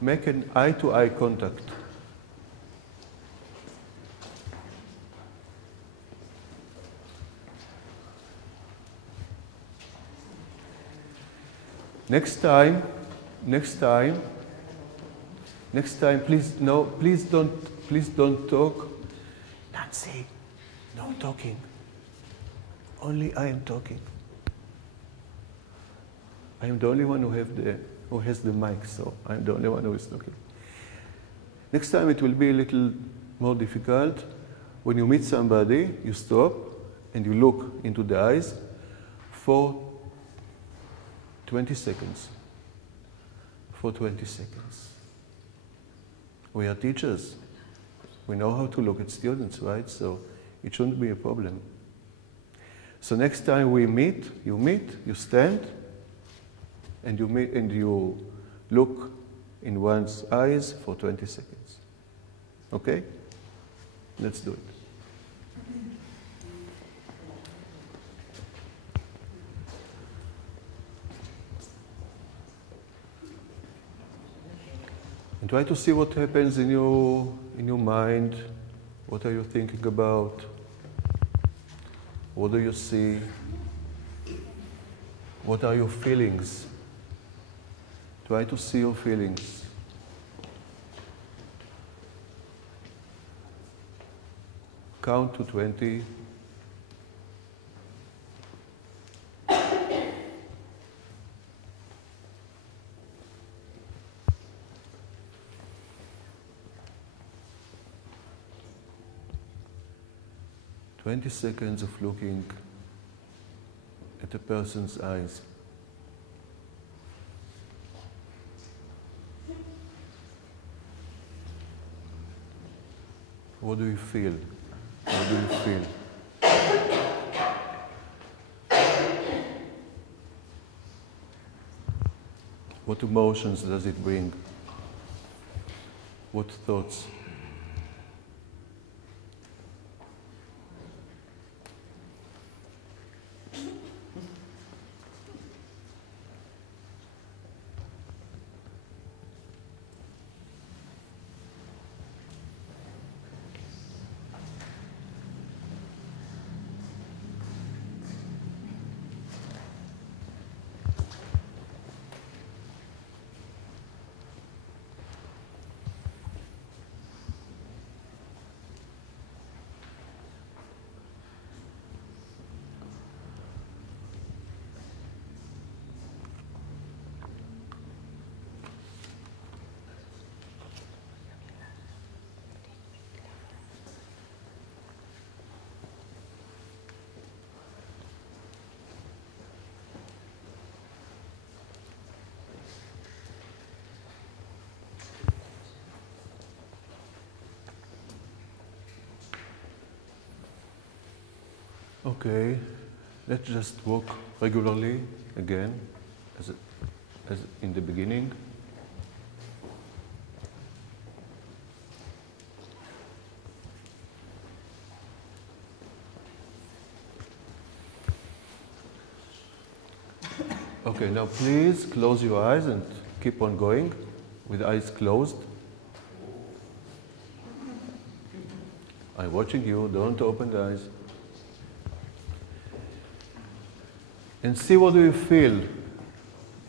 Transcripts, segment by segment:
make an eye-to-eye contact. Next time, please don't talk. Nancy, no talking. Only I am talking. I am the only one who has the mic, so I'm the only one who is talking. Next time it will be a little more difficult. When you meet somebody, you stop and you look into the eyes for 20 seconds. For 20 seconds. We are teachers. We know how to look at students, right? So it shouldn't be a problem. So next time we meet, you stand, and you look in one's eyes for 20 seconds. Okay? Let's do it. And try to see what happens in your mind. What are you thinking about? What do you see? What are your feelings? Try to see your feelings. Count to 20. "20 seconds of looking at a person's eyes. What do you feel? What do you feel? What emotions does it bring? What thoughts? Okay, let's just walk regularly again, as in the beginning. Okay, now please close your eyes and keep on going with eyes closed. I'm watching you, don't open the eyes. And see, what do you feel?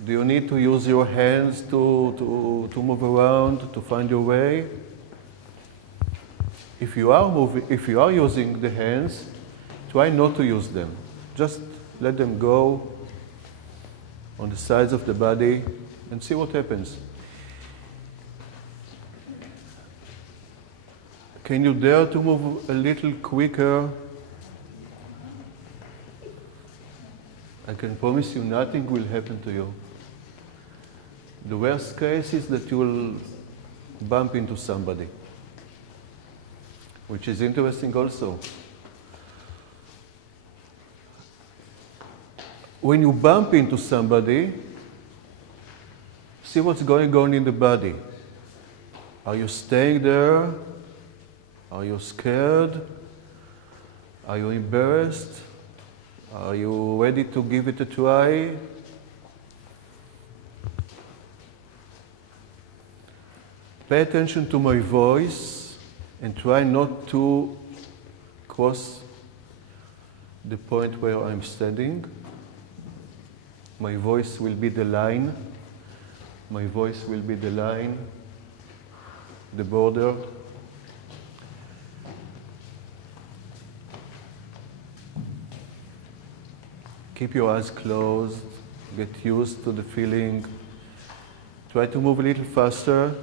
Do you need to use your hands to move around, to find your way? If you are using the hands, try not to use them. Just let them go on the sides of the body and see what happens. Can you dare to move a little quicker? I can promise you nothing will happen to you. The worst case is that you will bump into somebody, which is interesting also. When you bump into somebody, see what's going on in the body. Are you staying there? Are you scared? Are you embarrassed? Are you ready to give it a try? Pay attention to my voice and try not to cross the point where I'm standing. My voice will be the line. My voice will be the line, the border. Keep your eyes closed. Get used to the feeling. Try to move a little faster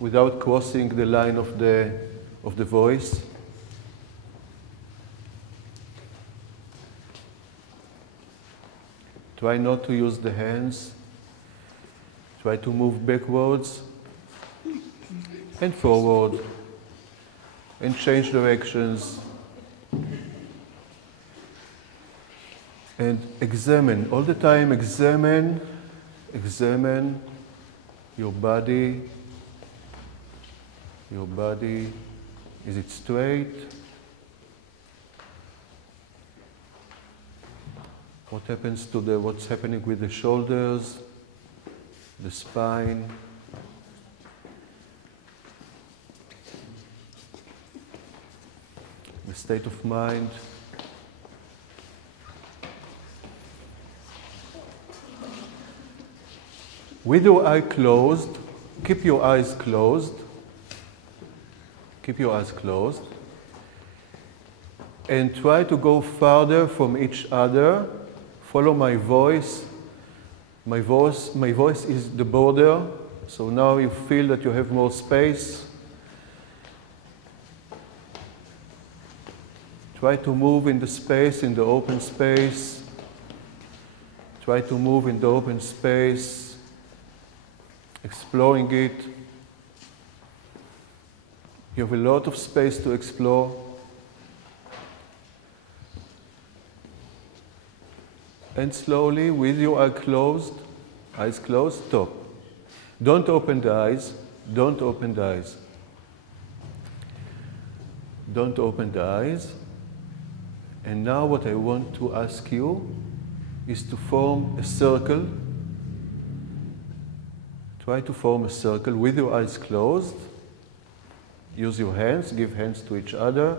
without crossing the line of the voice. Try not to use the hands. Try to move backwards and forward and change directions. And examine, all the time examine your body. Your body, is it straight? What happens to what's happening with the shoulders, the spine? The state of mind. With your eye closed, keep your eyes closed. Keep your eyes closed. And try to go farther from each other. Follow my voice. My voice is the border. So now you feel that you have more space. Try to move in the space, in the open space. Try to move in the open space, exploring it. You have a lot of space to explore. And slowly, with your eyes closed, stop. Don't open the eyes. Don't open the eyes. Don't open the eyes. And now what I want to ask you is to form a circle. Try to form a circle with your eyes closed. Use your hands, give hands to each other,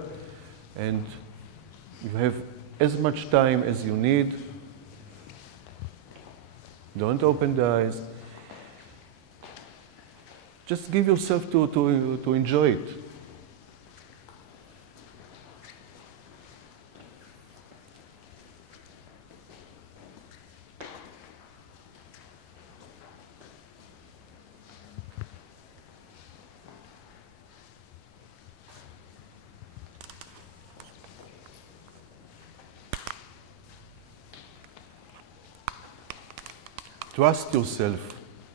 and you have as much time as you need. Don't open the eyes. Just give yourself to enjoy it. Trust yourself.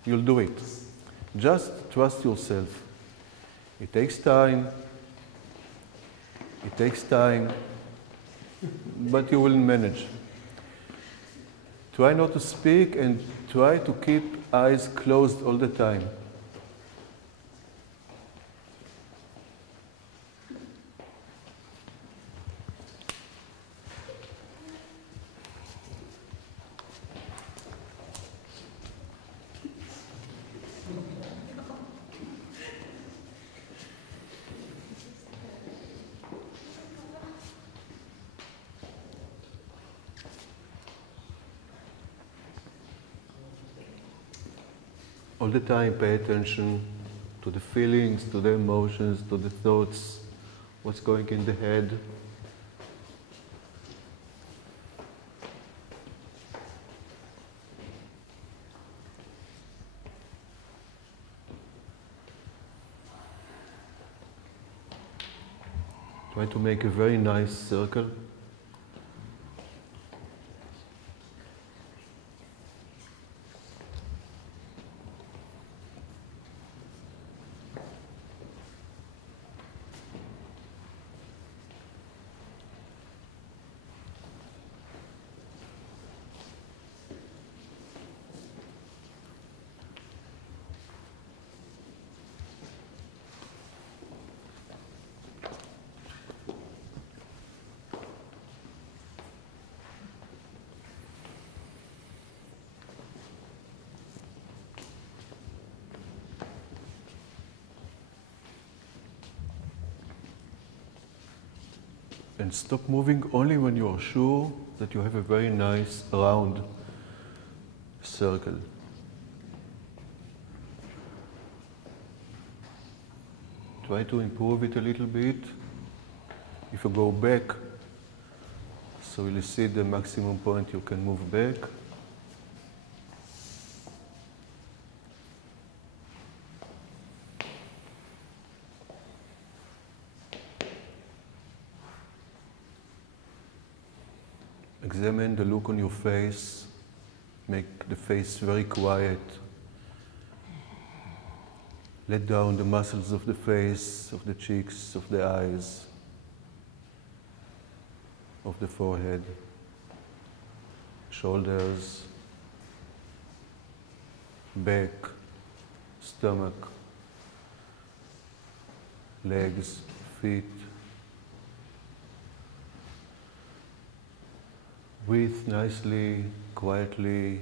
You'll do it. Just trust yourself. It takes time. It takes time. But you will manage. Try not to speak and try to keep eyes closed all the time. All the time pay attention to the feelings, to the emotions, to the thoughts, what's going in the head. Try to make a very nice circle. and stop moving only when you are sure that you have a very nice round circle. Try to improve it a little bit. If you go back, so you'll see the maximum point you can move back. Examine the look on your face. Make the face very quiet. Let down the muscles of the face, of the cheeks, of the eyes, of the forehead, shoulders, back, stomach, legs, feet. Breathe nicely, quietly.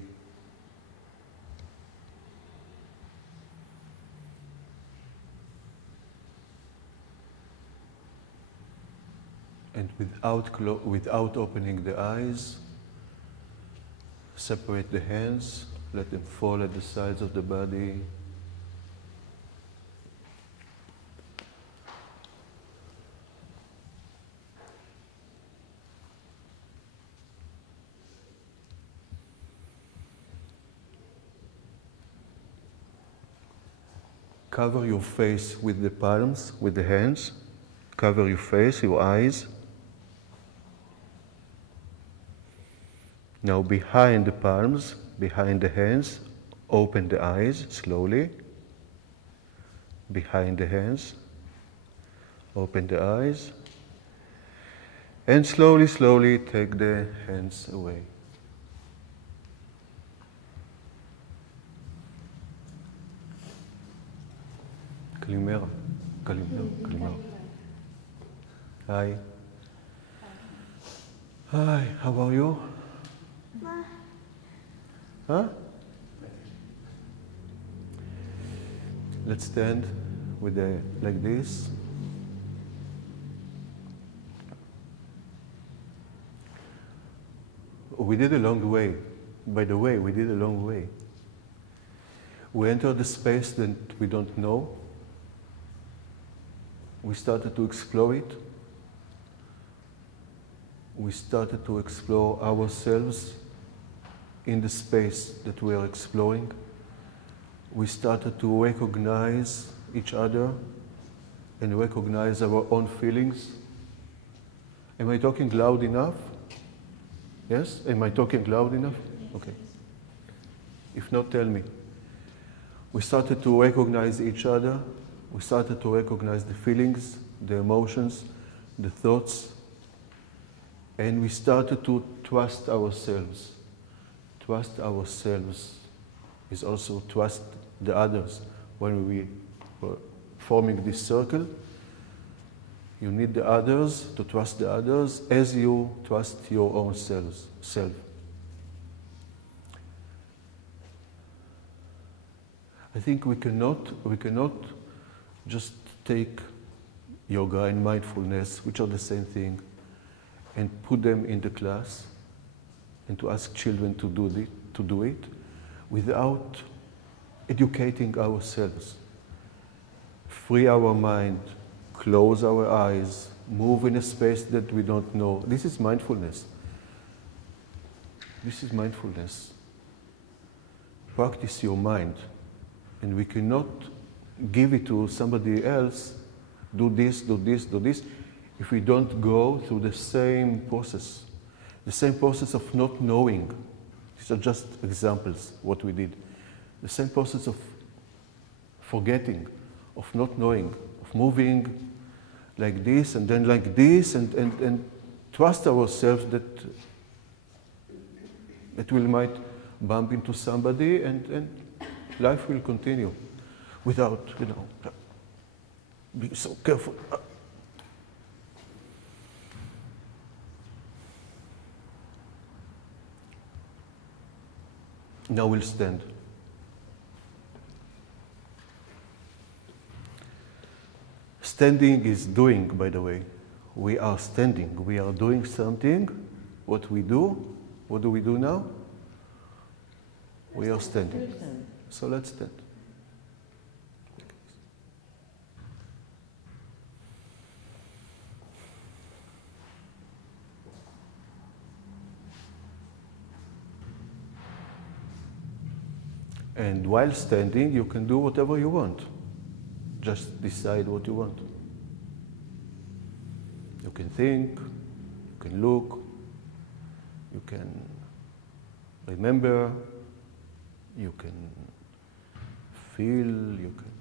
And without opening the eyes, separate the hands, let them fall at the sides of the body. Cover your face with the palms, with the hands. Cover your face, your eyes. Now behind the palms, behind the hands, open the eyes slowly. Behind the hands, open the eyes. And slowly, slowly take the hands away. Kalimera. Kalimera. Hi. Hi, how are you? Huh? Let's stand with like this. We did a long way. By the way, we did a long way. We entered the space that we don't know. We started to explore it. We started to explore ourselves in the space that we are exploring. We started to recognize each other and recognize our own feelings. Am I talking loud enough? Yes? Am I talking loud enough? Okay. If not, tell me. We started to recognize each other. We started to recognize the feelings, the emotions, the thoughts, and we started to trust ourselves. Trust ourselves is also trust the others. When we were forming this circle, you need the others to trust the others as you trust your own self. I think we cannot just take yoga and mindfulness, which are the same thing, and put them in the class and to ask children to do it without educating ourselves. Free our mind, close our eyes, move in a space that we don't know. This is mindfulness. This is mindfulness. Practice your mind. And we cannot give it to somebody else, do this, do this, do this, if we don't go through the same process of not knowing. These are just examples, what we did. The same process of forgetting, of not knowing, of moving like this and then like this, and trust ourselves that we might bump into somebody and life will continue without, being so careful. Now we'll stand. Standing is doing, by the way. we are standing. We are doing something. What we do now? We are standing. So let's stand. And while standing, you can do whatever you want. Just decide what you want. You can think, you can look, you can remember, you can feel, you can